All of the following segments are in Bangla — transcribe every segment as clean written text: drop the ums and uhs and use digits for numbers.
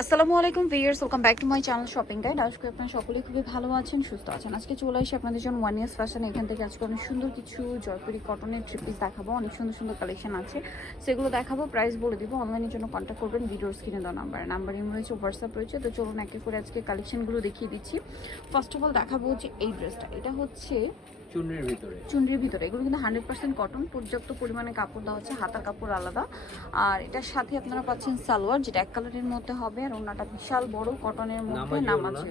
আসসালামু আলাইকুম viewers, welcome back to my channel shopping guide. আজকে আপনারা সকলেই খুবই ভালো আছেন, সুস্থ আছেন। আজকে চলে আসি আপনাদের জন্য ওয়ান ইয়ার্স ফ্যাশন। এখান থেকে আজকে অনেক সুন্দর কিছু জয়পুরি কটনের থ্রি পিস দেখাবো। অনেক সুন্দর সুন্দর কালেকশন আছে, সেগুলো দেখাবো, প্রাইস বলে দিব। অনলাইনের জন্য কন্ট্যাক্ট করবেন ভিডিওর স্ক্রিনে দেওয়া নাম্বার ইম রয়েছে, হোয়াটসঅ্যাপ রয়েছে। তো চলুন একে করে আজকে কালেকশনগুলো দেখিয়ে দিচ্ছি। ফার্স্ট অফ অল দেখাবো হচ্ছে এই ড্রেসটা। এটা হচ্ছে চুনরির ভিতরে। এগুলো কিন্তু 100% কটন, পর্যাপ্ত পরিমাণে কাপড় দেওয়া হচ্ছে, হাতার কাপড় আলাদা। আর এটার সাথে আপনারা পাচ্ছেন সালোয়ার, যেটা এক কালারের মধ্যে হবে, আর ওনাটা বিশাল বড় কটনের মধ্যে নামাজি।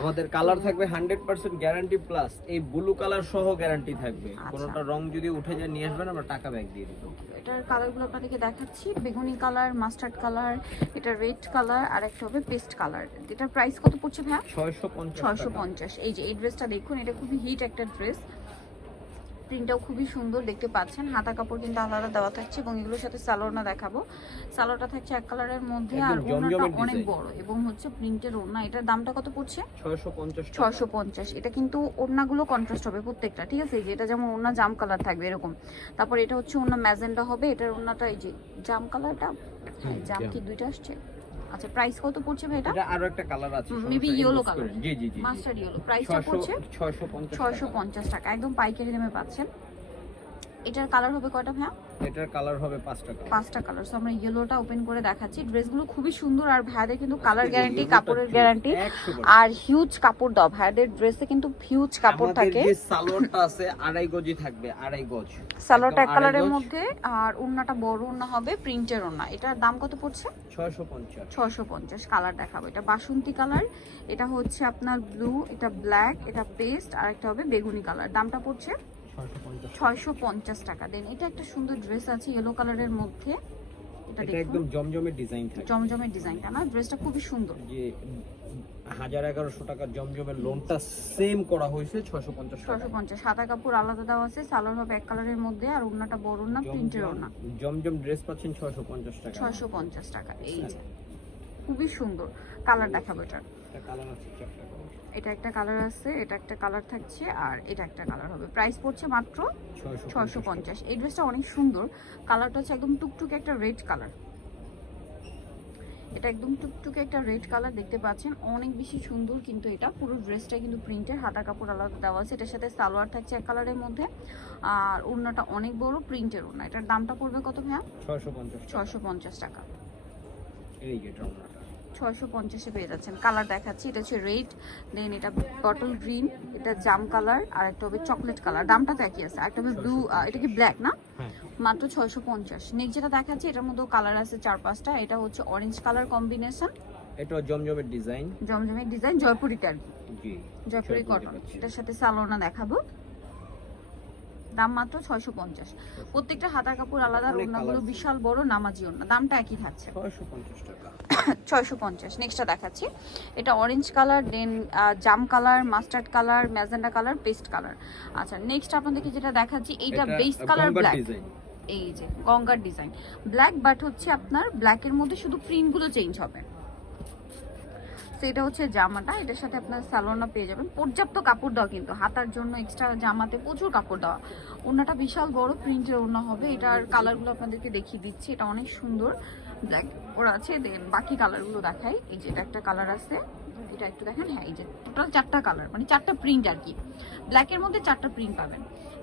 আমাদের কালার থাকবে 100% গ্যারান্টি প্লাস এই ব্লু কালার সহ গ্যারান্টি থাকবে। কোনটা রং যদি উঠে যায় নিয়ে আসবেন, আমরা টাকা ব্যাক দিয়ে দিব। এটার কালারগুলো আপনাদেরকে দেখাচ্ছি। বেগুনি কালার, মাস্টার্ড কালার, এটা রেড কালার, আর একটা হবে পেস্ট কালার। এটার প্রাইস কত পড়ছে ভাই? 650। এই যে এই ড্রেসটা দেখুন, এটা খুবই হিট একটা ড্রেস। প্রিন্টটাও খুবই সুন্দর দেখতে পাচ্ছেন। হাতা কাপড় কিন্তু আলাদা দেওয়া থাকছে, এবং এগুলোর সাথে সালোয়ারটা দেখাবো। সালোয়ারটা থাকছে এক কালারের মধ্যে, আর ওড়নাটা অনেক বড়, এবং হচ্ছে প্রিন্টের ওড়না। এটার দামটা কত পড়ছে? 650। এটা কিন্তু ওড়নাগুলো কন্ট্রাস্ট হবে প্রত্যেকটা, ঠিক আছে? এটা যেমন ওড়না জাম কালার থাকবে এরকম। তারপর এটা হচ্ছে ওড়না ম্যাজেন্ডা হবে। এটার ওড়নাটা এই যে জাম কালারটা, জাম কি দুইটা আসছে? আচ্ছা, প্রাইস কত পড়ছে ভাই? এটা আরো একটা কালার আছে, মেবি ইয়েলো কালার। জি মাস্টার্ড ইয়েলো। প্রাইসটা পড়ছে 650 টাকা, একদম পাইকারি দামে পাচ্ছেন। এটার কালার হবে কয়টা ভাইয়া? এটার কালার হবে 5টা কালার। সো আমরা ইয়েলোটা ওপেন করে দেখাচ্ছি। ড্রেসগুলো খুবই সুন্দর, আর ভাইয়াদের কিন্তু কালার গ্যারান্টি, কাপড়ের গ্যারান্টি, আর হিউজ কাপড় দাও। ভাইয়াদের ড্রেসে কিন্তু হিউজ কাপড় থাকে। আমাদের যে সালোয়ারটা আছে 2.5 গজি থাকবে, 2.5 গজ সালোয়ারটা এক কালারের মধ্যে, আর ওন্নাটা বড় ওন্না হবে, প্রিন্টের ওন্না। এটার দাম কত পড়ছে? 650। কালার দেখাবো। এটা বাসন্তী কালার, এটা হচ্ছে আপনার ব্লু, এটা ব্ল্যাক, এটা পেস্ট, আর একটা হবে বেগুনি কালার। দামটা পড়ছে 650 টাকা। দেন এটা একটা সুন্দর ড্রেস আছে ইয়েলো কালারের মধ্যে। এটা একদম জমজমের ডিজাইন থাকে, জমজমের ডিজাইনটা না, ড্রেসটা খুবই সুন্দর। যে 1100 টাকার জমজমের লোনটা সেম করা হয়েছে 650। হাতা কাপড় আলাদা দেওয়া আছে, সালোয়ার হবে এক কালারের মধ্যে, আর ওড়নাটা বড় ওড়না, প্রিন্টের ওড়না। জমজম ড্রেস পাচ্ছেন 650 টাকা। 650 টাকা। এই যে খুবই সুন্দর কালার দেখাবো। এটার কালার আছে 4টা। এটা একটা কালার আছে, এটা একটা কালার থাকছে, আর এটা একটা কালার হবে। প্রাইস পড়ছে মাত্র 650। এই ড্রেসটা অনেক সুন্দর। কালারটা হচ্ছে একদম টুকটুকে একটা রেড কালার। এটা একদম টুকটুকে একটা রেড কালার দেখতে পাচ্ছেন, অনেক বেশি সুন্দর। কিন্তু এটা পুরো ড্রেসটা কিন্তু প্রিন্টের, হাতা কাপড় আলাদা দেওয়া আছে। এটার সাথে সালোয়ার থাকছে এক কালারের মধ্যে, আর ওড়নাটা অনেক বড়, প্রিন্টের ওড়না। এটার দামটা পড়বে কত ভাইয়া? 650 টাকা। এই যে এটা ওড়নাটা 650-এ পেয়ে যাচ্ছেন। কালার দেখাচ্ছি। এটা হচ্ছে রেড, দেন এটা বটল গ্রিন, এটা জাম কালার, আর একটা হবে চকলেট কালার। দামটা তো একই আছে। একটা হবে ব্লু, এটা কি ব্ল্যাক না? মাত্র 650। নেক্সট যেটা দেখাচ্ছি, এটার মধ্যেও কালার আছে 4-5টা। এটা হচ্ছে অরেঞ্জ কালার কম্বিনেশন। এটা জমজমের ডিজাইন, জয়পুরি টার, জি জয়পুরি কটন। এটার সাথে সালোয়ারটা দেখাবো। দাম মাত্র 650। প্রত্যেকটা হাতার কাপড় আলাদা, ওড়নাগুলো বিশাল বড় নামাজি ওড়না। দামটা একই থাকছে 650 টাকা। 650। নেক্সটটা দেখাচ্ছি। এটা অরেঞ্জ কালার, দেন জাম colour, mustard colour, magenta colour, paste colour. আচ্ছা, নেক্সট আপনাদেরকে যেটা দেখাচ্ছি, এইটা বেস কালার ব্ল্যাক। এই যে গঙ্গার ডিজাইন ব্ল্যাক, বাট হচ্ছে আপনার ব্ল্যাকের মধ্যে শুধু প্রিন্টগুলো চেঞ্জ হবে। তো এটা হচ্ছে জামাটা, এটার সাথে আপনার সালোয়ারটা পেয়ে যাবেন। পর্যাপ্ত কাপড় দেওয়া, কিন্তু হাতার জন্য এক্সট্রা জামাতে প্রচুর কাপড় দেওয়া। ওড়নাটা বিশাল বড় প্রিন্টের ওড়না হবে। এটার কালারগুলো আপনাদেরকে দেখিয়ে দিচ্ছি। এটা অনেক সুন্দর ব্ল্যাক ওরা আছে। দেন বাকি কালারগুলো দেখাই। এই যে এটা একটা কালার আছে, এটা একটু দেখেন। হ্যাঁ, এই যে টোটাল 4টা কালার, মানে 4টা প্রিন্ট আর কি। ব্ল্যাকের মধ্যে 4টা প্রিন্ট পাবেন।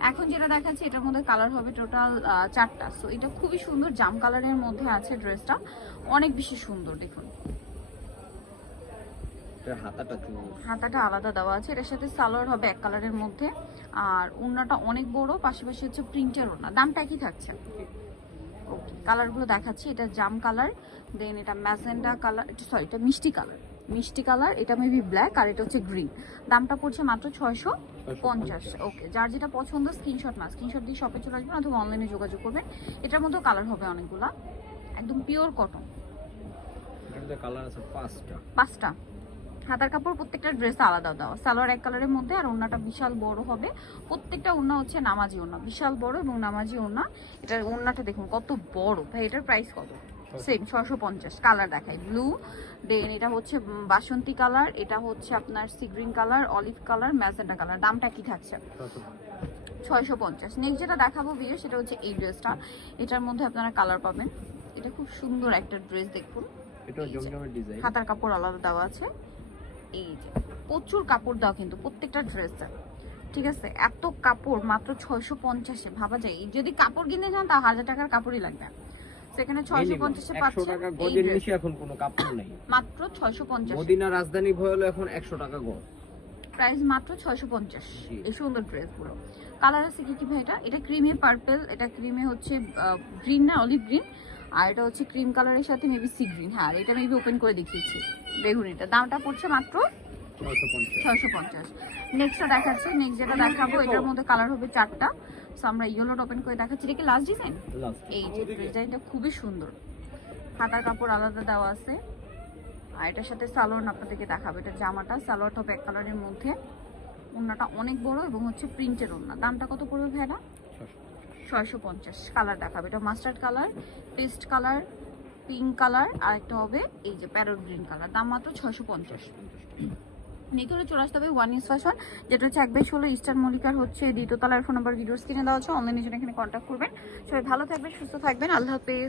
এখন যেটা দেখাচ্ছি, এটার মধ্যে কালার হবে টোটাল 4টা। সো এটা খুবই সুন্দর, জাম কালারের মধ্যে আছে ড্রেসটা, অনেক বেশি সুন্দর। দেখুন হাতাটা আলাদা দেওয়া আছে। এটার সাথে সালোয়ার হবে এক কালারের মধ্যে, আর ওড়নাটা অনেক বড়, পাশাপাশি হচ্ছে প্রিন্টের ওড়না। দামটা কি থাকছে? ওকে, কালারগুলো দেখাচ্ছি। এটা জাম কালার, দেন এটা ম্যাজেন্ডা কালার, সরি এটা মিষ্টি কালার, এটা মেবি ব্ল্যাক, আর এটা হচ্ছে গ্রিন। দামটা পড়ছে মাত্র 650। ওকে, যার যেটা পছন্দ স্ক্রিনশট দিয়ে শপে চলে আসবেন, অথবা অনলাইনে যোগাযোগ করবেন। এটার মধ্যেও কালার হবে অনেকগুলা, একদম পিওর কটন। কালার আছে 5টা। হাতার কাপড় প্রত্যেকটা ড্রেস আলাদা দেওয়া। সালোয়ার এক কালারের মধ্যে, আর ওড়নাটা বিশাল বড় হবে। প্রত্যেকটা ওড়না হচ্ছে নামাজি ওড়না, বিশাল বড় এবং নামাজি ওড়না। এটার ওড়নাটা দেখুন কত বড়। ভাই এটার প্রাইস কত? সেম 650। কালার দেখাই, ব্লু, দেন এটা হচ্ছে বাসন্তী কালার, এটা হচ্ছে আপনার sea green colour, olive colour, magenta colour. দামটা কি থাকছে? 650। নেক্সট যেটা দেখাবো ভিডিও, সেটা হচ্ছে এই ড্রেসটা। এটার মধ্যে আপনারা কালার পাবেন। এটা খুব সুন্দর একটা ড্রেস, দেখুন এটা জমজমের ডিজাইন, হাতার কাপড় আলাদা দেওয়া আছে। এই যে প্রচুর কাপড় দাও কিন্তু প্রত্যেকটা ড্রেসে, ঠিক আছে? এত কাপড় মাত্র 650-এ, ভাবা যায় যদি কাপড় কিনতে যান তা 1000 টাকার কাপড়ই লাগবে, সেখানে 650-এ 100 পাচ্ছেন টাকা এই গজের dress। নিচে এখন কোনো কাপড় নাই, মাত্র 650, মদিনা রাজধানী ভয় হলো এখন 100 টাকা গজ, প্রাইস মাত্র 650। জি। এই সুন্দর ড্রেসগুলো কালার আছে কি কি ভাই? এটা ক্রিমি পার্পল, এটা ক্রিমে হচ্ছে গ্রিন না অলিভ গ্রিন, আর এটা হচ্ছে ক্রিম কালারের সাথে মেবি সি গ্রিন। হ্যাঁ, এটা মেবি ওপেন করে দেখিয়েছি বেগুনিটা, দামটা পড়ছে মাত্র 650। নেক্সটটা দেখাচ্ছি, নেক্সট যেটা দেখাবো এটার মধ্যে কালার হবে 4টা। সো আমরা ইয়েলোটা ওপেন করে দেখাচ্ছি। এটা কি লাস্ট ডিজাইন? এই যে ডিজাইনটা খুবই সুন্দর, হাতার কাপড় আলাদা দেওয়া আছে, আর এটার সাথে সালোয়ার আপনাদেরকে দেখাবো। এটা জামাটা সালোয়ারটা ব্যাক কালারের মধ্যে, ওড়নাটা অনেক বড় এবং হচ্ছে প্রিন্টের ওড়না। দামটা কত পড়বে ভাইরা? 650। কালার দেখাবে, এটা mustard colour, paste colour, pink colour, আর একটা হবে এই যে প্যারট গ্রিন কালার। দাম মাত্র 650। নিকলে চলে আসতে হবে ওয়ান ইউজ ফ্যাশন, যেটা হচ্ছে 1/16 ইস্টার্ন মল্লিকার হচ্ছে দ্বিতীয় তলার। ফোন নাম্বার ভিডিওর স্ক্রিনে দেওয়া আছে, অনলাইনে জন্য এখানে কন্ট্যাক্ট করবেন। সবাই ভালো থাকবেন, সুস্থ থাকবেন, আল্লাহ হাফেজ।